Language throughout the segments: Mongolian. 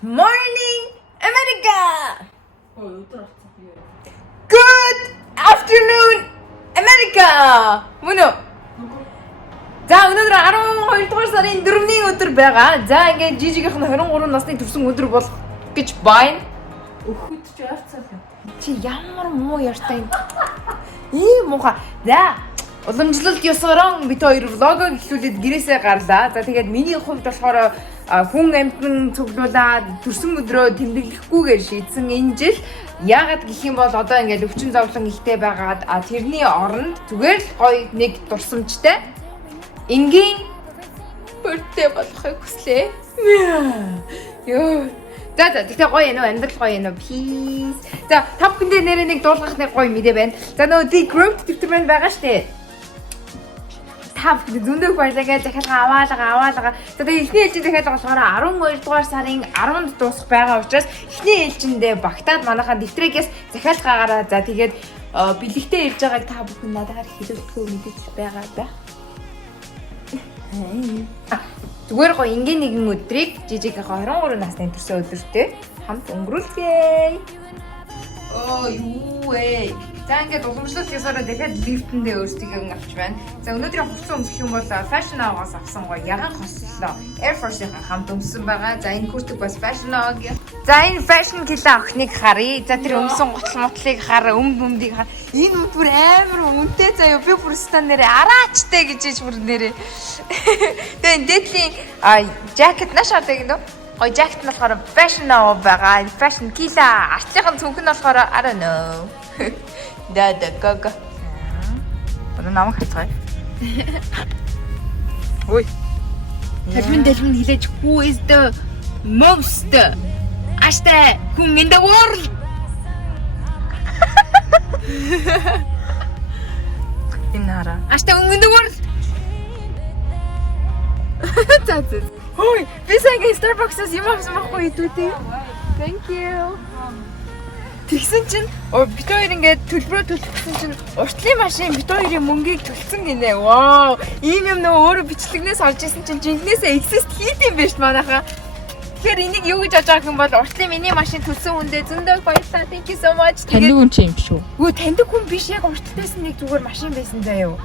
Morning, America! Good afternoon, America! Мөн үү? За өнөөдөр 12 дугаар сарын 4-ний өдөр байгаа. За ингээд жижигийнх нь 23 насны төрсөн өдөр бол гэж байна. Өөхөдч ойрцоо юм. Чи ямар муу ярьтай юм. Ийм муухай. За уламжлалт ёсороо бид хоёр влогоо эхлүүлээд гэрээсээ гарлаа. За тэгээд миний хувьд болохоор хүн амтан цуглуулаад төрсөн өдрөө тэмдэглэхгүйгээр шийдсэн энэ жил. Яагаад гэх юм бол одоо ингээд өвчин зовлон ихтэй байгаад тэрний оронд зүгээр л гоё нэг дурсамжтай энгийн birthday болохыг хүслээ. Ёо. За тэгтээ гоё юм уу? Амьдрал гоё юм уу? Peace. За та бүхэндээ нэрээ нэг дуулгах нэг гоё мэдээ байна. За нөгөө the group дэвтэр маань байгаа штэ. Та бүхэнд зөндөө баярлалаа. Захиалга аваалгаа. За тэгээ эхний ээлжийн захиалга болохоор 12 дугаар сарын 10-нд дуусах байгаа учраас эхний ээлжиндээ багтаад манайхаа дэвтрээс захиалгаагаараа за тэгээд бэлэгтэй ирж байгааг та бүхэн надаар хэлэлцгүй мэдээж байгаа байх. Зүгээр гоё ингийн нэгэн өдрийг жижигийнхаа 23 насны төрсөн өдөртэй хамт өнгөрүүлцгээе. Юу вэ? За ингээд уламжлалт ёсороо дахиад лифтэндээ өөрсдийгөө авч байна. За өнөөдрийн хувцас өмсөх юм бол Fashion House-аас авсан гоё ягаан хослоо Air Force-ийн хамт өмссөн байгаа. За энэ хүртэг бас Fashion House. За энэ Fashion Killa охиныг харъя. За тэр өмсөн готлмотлыг хар, өмдийг хар. Энэ өмд бүр амар үнэтэй заяа. Би бүр стан нэрээ араачтай гэж бүр нэрээ. Тэгээ дээдлийн жакет нашаадаг гэнэ. Гоё жакет нь болохоор Fashion House байгаа. Fashion Killa. Арчлынхан цүнх нь болохоор I don't know. Да гага. Одоо намайг хацгаая. Ой. Талмын хэлээж who is the most аштай хүн in the world? Инара. Аштай хүн in the world. That's it. Ой, би сая Starbucks-аас юм авсан байхгүй идүүтэй. Thank you. Тэгсэн чинь бид хоёр ингээд төлбөрөө төлчихсэн чинь уртлын машин бид хоёрын мөнгийг төлсөн гинэ. Вау! Ийм юм нөө өөрөө бичлэгнээс олж исэн чинь жинхнээсээ exist хийдэм байж манайхаа. Тэгэхээр энийг юу гэж бодож байгаа юм бол уртлын миний машин төлсөн хүндээ зөндөө баярлалаа. Thank you so much. Таньдаг хүн чи юм шүү. Үгүй таньдаг хүн биш яг урттайсэн нэг зүгээр машин байсан заяа.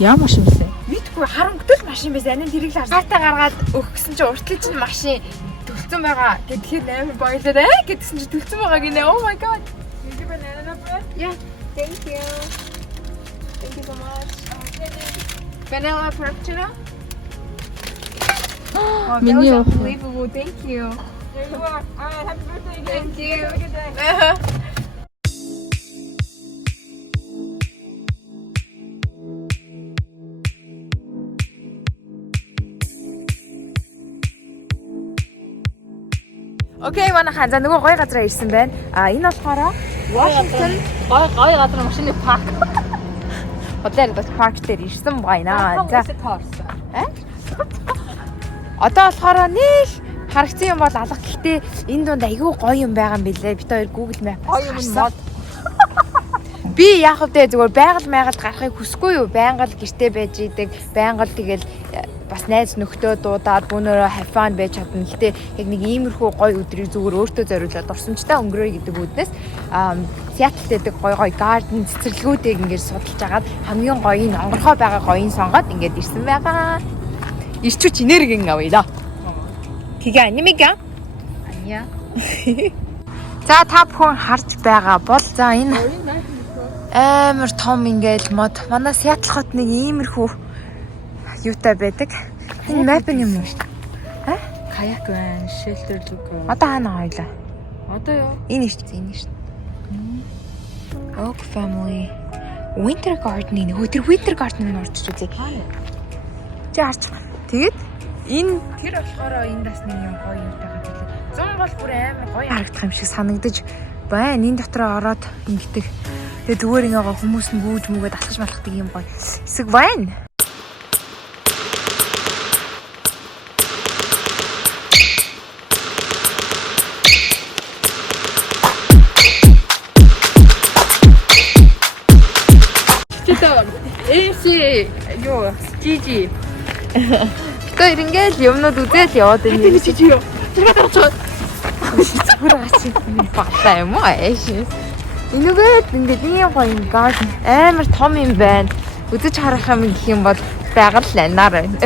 Ямар машин вэ? Мэдгүй харангуйтай машин байсан. Анин тэрийг л хартаа гаргаад өгсөн чинь уртлын чинь машин төлцөн байгаа. Тэгэхээр амар баярлалаа гэдгсэн чинь төлцөн байгаа гинэ. Oh my god. Did you banana bread? Yeah. Thank you. Thank you so much. Vanilla frappuccino? Oh, Миний unbelievable. Thank you. There you are. All right, happy birthday again. Thank you. Have a good day. Окей, манайхан за нөгөө гоё газараа ирсэн байна. Энэ болохоор Washington гой газар машины парк. Hotel парк дээр ирсэн байна. За. Одоо болохоор нэг харагдсан юм бол алга. Гэхдээ энэ дунд айгүй гоё юм байгаа юм билээ. Бид хоёр Google Map Гоё юм мод. Би яг хөдөө зүгээр байгаль гарахыг хүсэхгүй юу? Байгаль гэртээ байж идэг. Байгаль тэгэл бас найз нөхдөө дуудаад бүүнөрөө хафан байж чадна. Гэтэ яг нэг иймэрхүү гоё өдрийг зүгээр өөртөө зориулаад дурсамжтай өнгөрөөе гэдэг үүднээс Сиэтлд дэдэг гоё гарден цэцэрлэгүүдийг ингээд судалж агаад хамгийн гоё нь онгорхой байгаа гоён сонгоод ингээд ирсэн байгаа. Ирчүүч энергийн авъя да. Кига анимига? Аниа. За та бүхэн харж байгаа бол за энэ амар том ингээл мод. Манай Сиэтл хот нэг иймэрхүү юутай байдаг. Энэ мапын юм уу? Каяк байна, shelter logo. Одоо хаана хоёлаа? Одоо юу? Энэ шүү. Oak family. Winter garden энэ. Тэр winter garden-ыг орчиж үзье. Чи харж байна. Тэгээд энэ тэр болохоор энэ дасны юм гоё юутай газар. Зам бол бүр амар гоё харагдах юм шиг санагдаж байна. Энэ дотроо ороод ингэдэг. Тэгээд зүгээр ингээ хүмүүс нь гүүж мүгээд алхаж малхдаг юм гоё. Хэсэг байна. Эси ёо, жижи. Бид хоёр ингээд юмнууд үзээд яваад байна. Жижи ёо. Тэргээд авч. Зүгээр гацсан батлаа юм уу эш. Энэгээд ингээд ийм гоё юм гарden амар том юм байна. Үзэж харах юм гэх юм бол байгаль ланаар байна.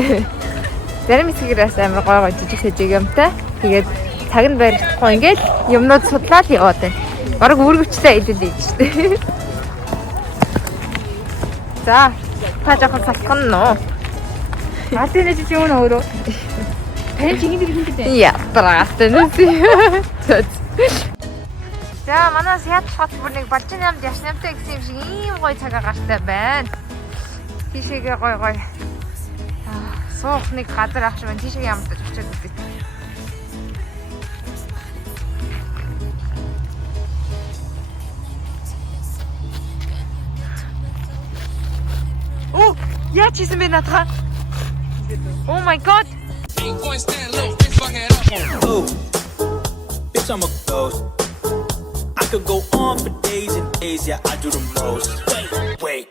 Зарим хэсгээс амар гоё жижиг сэжиг юмтай. Тэгээд цаг нь барихгүй ингээд юмнууд судлаад яваад байна. Бараг үүргэвчтэй хэлэлээ шүү дээ. За, та жоохон салхах нь нөө. Атын чи юу нөө өөрөө. Тань чи ингэ хэлдэг. Яа, браатай нүси. За, манай Сиат хот бүр нэг болж юмд ясны юмтай гэсэн юм шиг ийм гоё цаг агаартай байна. Тийшээгээ гоё. Суух нэг газар авч байна. Тийшээгээ ямар ч очиод үзье. Оо, яа чисэн бэ надад? Oh my god. Oh, bitch, I'm a ghost. I could go on for days and days, yeah, I do the most. Wait,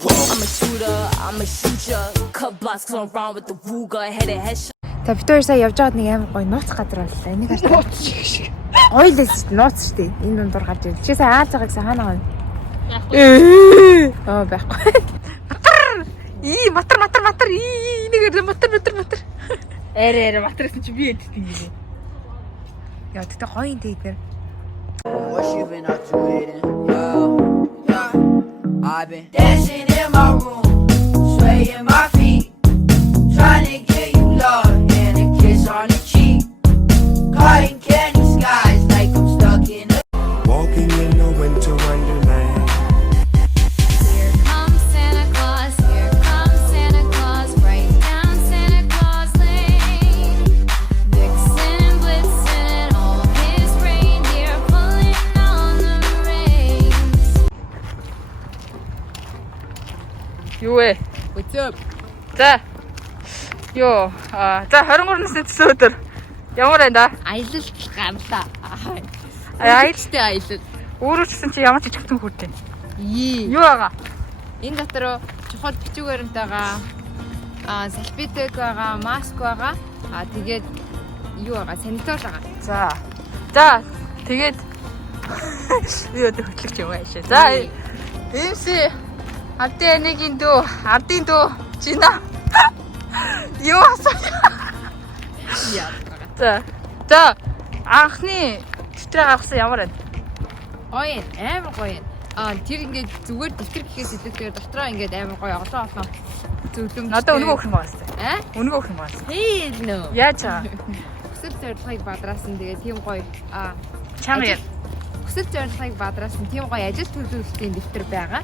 whoa. I'm a shooter, I'm a shooter. Cut blocks on around with the Ruger, headshot. За бид хоёр сая явж байгаад нэг амар гоё нууц газар боллоо. Энийг харж. Нууц шиг. Гоё л эс нууц шүү дээ. Энэ дундуур гарч ирэл. Чи сая ааж байгаа гэсэн хаана гоо? Аа байхгүй. Матар. Энийг матар. Арай матрас чи би яддаг юм. Яа тэгтээ гоё юм тэгээд нэр. What you been up to lately? I've been dancing in my room, swaying my feet, trying to get you love and a kiss on the cheek. Cotton candy skies like I'm stuck in a Walking in a winter wonderland. Here comes Santa Claus, right down Santa Claus Lane. Vixen, Blitzen, all his reindeer pulling on the reins. Юу вэ? What's up? За. Йоо. За 23 насны төсөө өдөр. Ямар байна да? Аялал гамлаа. Аялалтай аялал. Өөрөө ч гэсэн чи ямар ч ичгтэн хүртээ. Юу байгаа? энэ дотор чухал бичиг баримтайгаа салфетик байгаа, маск байгаа. Тэгээд юу байгаа? Санитар байгаа. За. Тэгээд би өдөр хөтлөгч юм аашаа. За. Эмси ардын дүү Жина. Юу асаа? За. Анхны дэвтрээ гаргасан ямар байна? Гоё юм, амар гоё юм. Тэр ингээд зүгээр дэвтэр гэхээс илүүтэйгээр дотроо ингээд амар гоё олон зөвлөмж. Надад өнгө өгөх юм байна тест. Өнгө өгөх юм байна. Хэл нөө. Яаж аа? Хүсэл зорилгыг бадраасан тэгээд тийм гоё Чанга яа. хүсэл зорилгыг бадраасан тийм гоё ажил төлөвлөлтийн дэвтэр байгаа.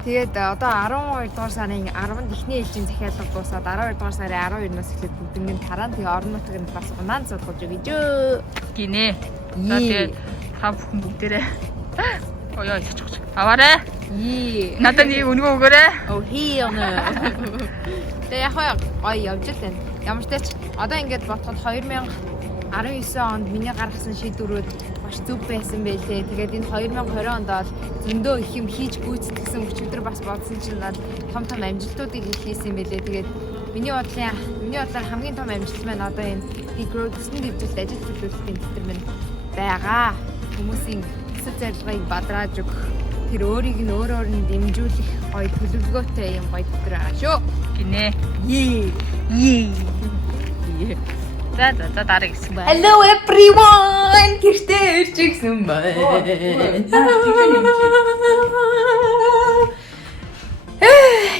Тэгээд одоо 12 дугаар сарын 10-нд эхний ээлжийн захиалга дуусаад 12 дугаар сарын 12-наас эхлээд бүгднийг тараад тэгээ орон нутгийн бас унаан суулгаж өгье жөө. Гинэ. За тэгээд та бүхэн бүгдээрээ Ой цоч. Аваарэ. Надад нэг өнгө өгөөрэй. Oh hell no. Тэгээ яг гоё явж л байна. Ямар ч тач одоо ингээд бодоход 2019 онд миний гаргасан шийдвэрүүд маш зөв байсан байлээ. Тэгээд энэ 2020 онд бол зөндөө их юм хийж гүйцэтгсэн өчигдөр бас бодсон чинь над том амжилтуудыг хийсэн байлээ. Тэгээд миний бодлоор хамгийн том амжилт маань одоо энэ Grow гэсэн дэвтэрт ажил төлөвлөлтийн дэвтэр минь байгаа. Хүмүүсийн хүсэл зорилгыг бадрааж өгөх, тэр өөрийг нь өөрөөр нь дэмжүүлэх гоё төлөвлөгөөтэй юм гоё дэвтэр байгаа шүү. Гинэ. За дараа гэсэн байна. Hello everyone. Гэртээ ирж гисэн байна.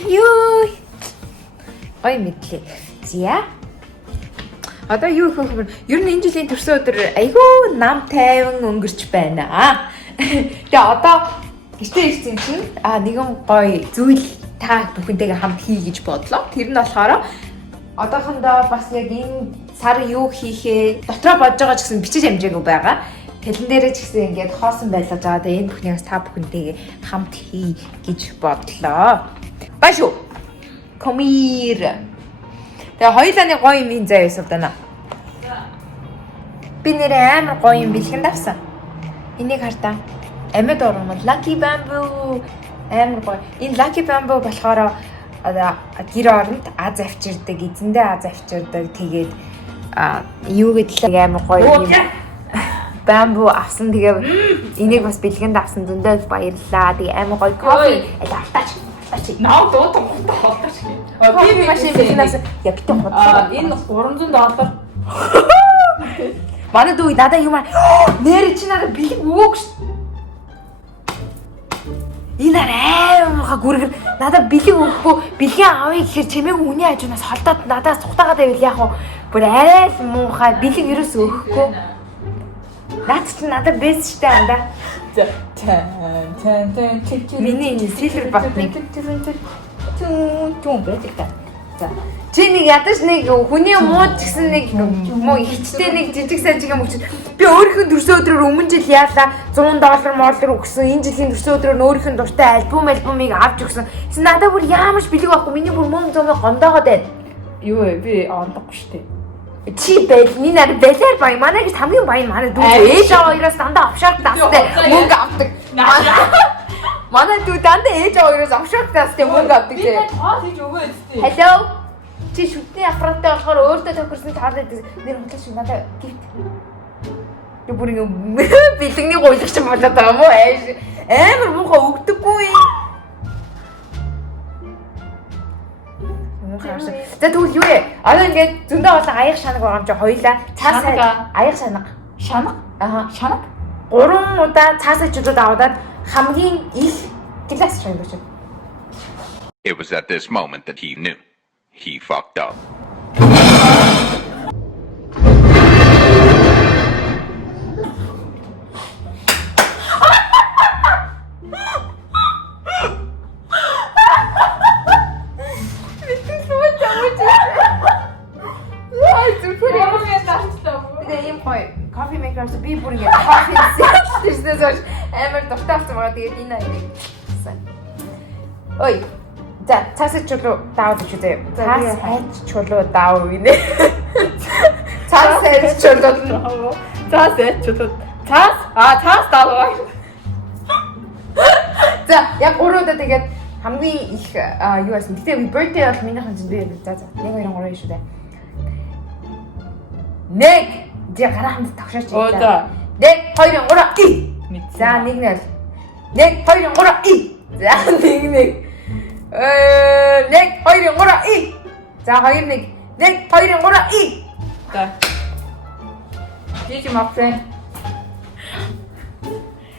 Юу. Ой мэдлээ. Зя. Одоо юу их хөө. Ер нь энэ жилийн төрсөн өдөр айгүй нам тайван өнгөрч байна. Тэгээ одоо гэртээ ирсэн чинь нэгэн гоё зүйл та бүхэнтэйгээ хамт хий гэж бодлоо. Тэр нь болохоор одоохондоо бас яг энэ сар юу хийхээ дотроо бодож байгаа ч гэсэн бичиж амжаагүй байгаа. Тэлэн дээрээ ч гэсэн ингээд хоосон байлгаж байгаа. Тэгээ энэ бүхнээс та бүхэнтэйгээ хамт хий гэж бодлоо. Башуу. Комир. Тэгээ хоёулаа гоё юм заа ясав дана. Би нэрээ амар гоё юм бэлхэн давсан. Энийг хартаа. Амьд орно Lucky Bamboo амар гоё. Энэ Lucky Bamboo болохоор гэр оронд аз авчирдаг, эзэндээ аз авчирдаг. Тэгээд юу гэдэг л амар гоё юм. Бамбу авсан тэгээ энийг бас бэлгэнд авсан зөндөө баярлаа. Тэгээ амар гоё кофе автаач. Наа дуудах болтооч. Кофе машин бэлгэнээс яг битэн хот. Энэ $300. Манай дүү надаа юм нэр чи надад бэлэг өгөөг ш. Энэ аимха гүргэр надад бэлэг өгөхгүй бэлгийн авъя гэхээр чимээг үний хажуунаас холдоод надаас цухтаагаад байвал яах вэ? Бүр арай л муухай бэлэг ерөөс өгөхгүй. Наад чи надад бэс штэ анда. Миний энэ сэлэр батныг түн байдаг та. За. Чи нэг ядаж нэг хүний мууд гэсэн нэг муу ихтэй нэг жижиг сажиг юм өгч би өөрийнхөө төрсөн өдрөөр өмнө жил яалаа $100 моллор өгсөн энэ жилийн төрсөн өдрөөр өөрийнхөө дуртай альбомыг авч өгсөн. Тэс надад бүр яамаш бэлэг байхгүй миний бүр мөнгө зөмөө гондоогоод байна. Юу вэ? Би ондохгүй штэ. Чи байл миний нарай балер бай манай гэж хамгийн баян манай дүү ээж аваа хоёроос дандаа авшаар тастай мөнгө авдаг. Манай дүү дандаа ээж аваа хоёроос авшаар тастай мөнгө авдаг тий. Тоо хийж өгөө өстэй. Hello. Чи шүтний аппараттай болохоор өөртөө тохирсон таалаад нэр хөтлөж надад гівт. Юу бүр ингэ бэлэгний гуйлагч болоод байгаа юм уу? Амар муухай өгдөггүй. За тэгвэл юу вэ? Одоо ингээд зөндөө болон аяг шанаг байгаа юм чи хоёлаа цаас аяг шанаг. Шанаг? Шанаг? 3 удаа цаас ичүүд аваад хамгийн их гласс шанаг гэж. It was at this moment that he knew. He fucked up. Coffee maker-с би бүр ингэ coffee сэтэжнээс амар дуртай болсон байгаа. Тэгээд энэ аяг. Ой. За цаасч чулуу даавд гэж үү. Цаас хайч чулуу даав гинэ. Цаас хайч чулуу. Цаас хайч чулуу. Цаас даав. За яг 3 удаа тэгээд хамгийн их юу байсан. Гэтэ birthday бол минийхэн чинь би за 1 2 3 шүү дээ. Нэг Дэ гараханд тогшооч. Оо за. 1 2 3 и. За нэг нь 1 2 3 и. За нэг. 1 2 3 и. За 2 1 1 2 3 и. За. Диж мапрэн.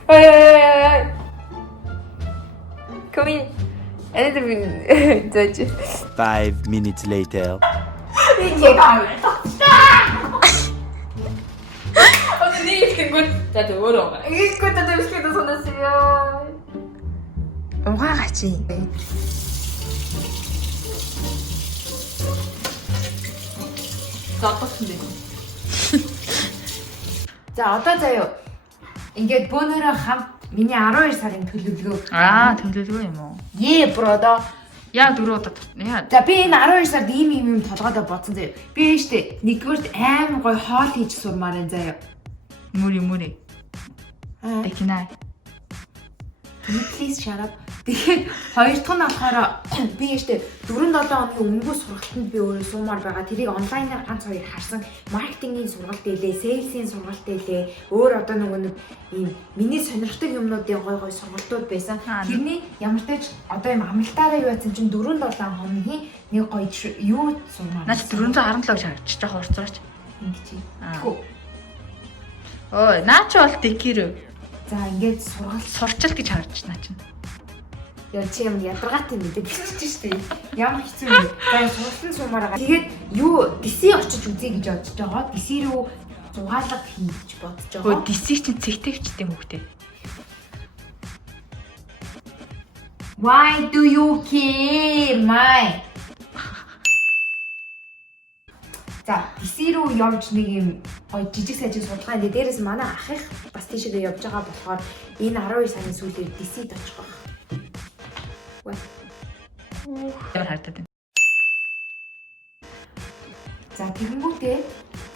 Ой. Come in. Another minute. Judge. 5 minutes later. 이게 가면 언니 이렇게 자 더러워. 이것도 좀 시켜도 손했으면 화같이 나빴는데. 자 어떠세요? 이게 본으로 миний 12 сарын төлөвлөгөө. төлөвлөгөө юм уу? Бродо. Яа 4 удаа. Яа. За би энэ 12 сард ийм толгойдоо бодсон заяа. Би штэ нэгдүгээрт аим гой хоол хийж сурмаар энэ заяа. Мүри. Экинай. Please shut up. Тэгэхээр хоёр дахь нь болохоор би штэ 4-7 хоногийн өмнөх сургалтанд би өөрөө суумаар байгаа. Тэрийг онлайнаар ганц хоёр харсан. Маркетингийн сургалт байлээ, сейлсийн сургалт байлээ. Өөр одоо нэг ийм миний сонирхдаг юмнуудын гой сургалтууд байсан. Тэрний ямар ч тач одоо юм амралтаараа юу байсан чинь 4-7 хоногийн нэг гоё юу суумаар. Наач 417 гэж харагдчих жоох урцаач. Ингэж. Тэгвэл ой, наач бол декир. за ингээд сургалт Сурчил гэж харагдчих наа чинь. яа чи юм ядаргаатай мэдээ бичиж штэ. Ямар хэцүү юм. За сургалтын сумаар байгаа. Тэгээд юу DC очиж үзье гэж бодож байгаа. DC рүү зугаалга хийж бодож байгаа. Хөө DC чинь цэгтэвчтэй хөвгтэй. Why do you care my? За DC рүү явж нэг юм гоё жижиг сажиг судалгаа энэ дээрээс манай ах их бас тийшээ явж байгаа болохоор энэ 12 сарын сүүлээр DC-д очих байх. Ямар харагдаад байна. За тэгэнгүүтээ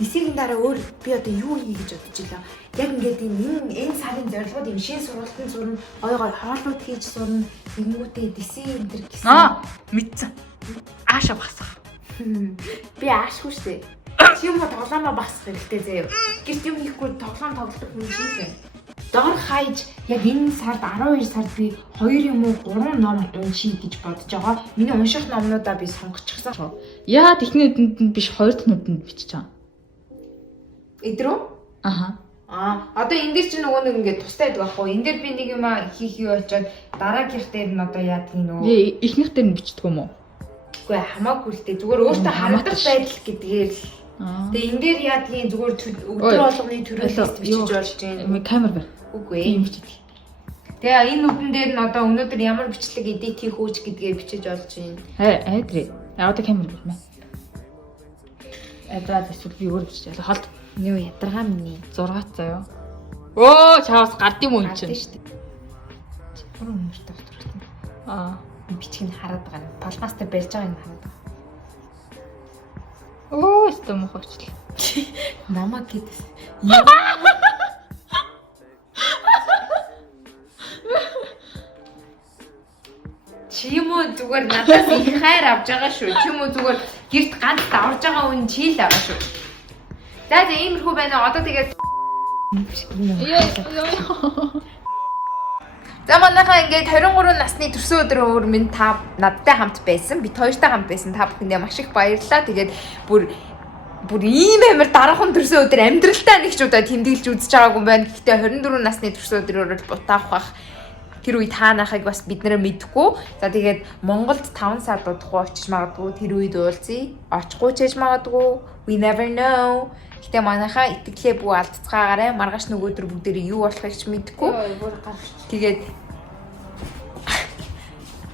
DC-ийн дараа өөр би одоо юу хий гэж бодож илаа. Яг ингээд энэ сарын зорилгууд юм шинэ сургалтын сурна, гоё хооллууд хийж сурна. Тэгэнгүүтээ DC энэ төр гэсэн. Мэдсэн. Ааша багсах. Би аашгүй штэ. Чи тийм үү тоглоомоо багсах хэрэгтэй заяа. Гэрт юм хийхгүй тоглоом тоглодог хүн шиг байна. Доор хаяж яг энэ сард 12 сард би 2 юм уу 3 ном уншия гэж бодож байгаа. Миний унших номнуудаа би сонгочихсон. Яа техний нүдэнд биш хоёр дахь нүдэнд бичиж байгаа. Эдрөө? Аха. Одоо энэ дээр чи нөгөө нэг ингээд тустай байдаг байхгүй. Энэ дээр би нэг юм хийх юу болчоод дараагийнх дээр нь одоо яадгийг нөгөө Эхнийх дээр нь бичдэг юм уу? Үгүй хамаагүй л дээ. Зүгээр өөртөө харагдах байдал гэдгээр л. Тэгээ энэ дээр яадгийн зүгээр өдөр болгоны төрөлөөс бичиж болж байна. Камер байна. Үгүй. Тийм бичдэг. Тэгээ энэ нүдэн дээр нь одоо өнөөдөр ямар бичлэг эдит хийх үүч гэдгээ бичиж болж байна. Айдрээ. Одоо камер байна. Айдраа эсвэл би өөр бичиж ялаа. Холд. Нөө ядаргаа миний 6 заяа. Оо чаас гард юм уу энэ чинь? Бүрэн өмөртэй байна. Бичгийг хараад байгаа. Палмастер барьж байгааг нь хараад байгаа. Оо өстө мохочлаа. Намаа гэдээс. Чи юм уу зүгээр надаас их хайр авч байгаа шүү. Чи юм уу зүгээр гэрт ганц давж байгаа хүн чи л байгаа шүү. За иймэрхүү байна. Одоо тэгээд За манайхаа ингээд 23 насны төрсөн өдрөөр минь та надтай хамт байсан. Бид хоёртай хамт байсан. Та бүхэндээ маш их баярлалаа. Тэгээд бүр ийм амар дараахан төрсөн өдөр амьдралдаа нэг ч удаа тэмдэглэж үзэж байгаагүй юм байна. Гэхдээ 24 насны төрсөн өдрөөр л бутаах бах. Тэр үед таанахыг бас бид нэрээ мэдэхгүй. За тэгээд Монголд 5 сар дуудахгүй очиж магадгүй. Тэр үед уулзъя. Очихгүй ч яж магадгүй. We never know. Гэтэ манайхаа итгэлээ бүү алдцгаагаарай. Маргааш нөгөөдөр бүгдээрээ юу болохыг ч мэдэхгүй. Тэгээд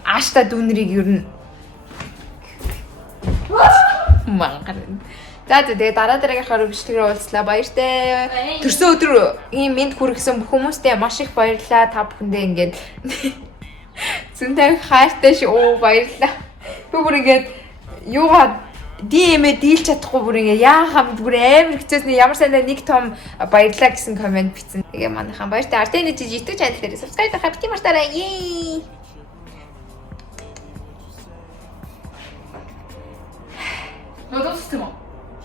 аашта дүүнрийг ер нь мангар. За тэгээд дараагийнхаар бичлэгээр уулзлаа. Баяртай. Төрсөн өдөр ийм мэд хүргэсэн бүх хүмүүстээ маш их баярлалаа. Та бүхэндээ ингээд зөнтэй хайртай шүү. Баярлалаа. Би бүр ингээд юугаа DM-ээ дийлж чадахгүй бүр ингээ яахаа бүр амар хэцээсний ямар сайнаа нэг том баярлаа гэсэн комент бичсэн. Тэгээ манайхан баяртай Артены YouTube channel дээр subscribe хийх бити мартаарай. Yay! 너도 쓰지 마.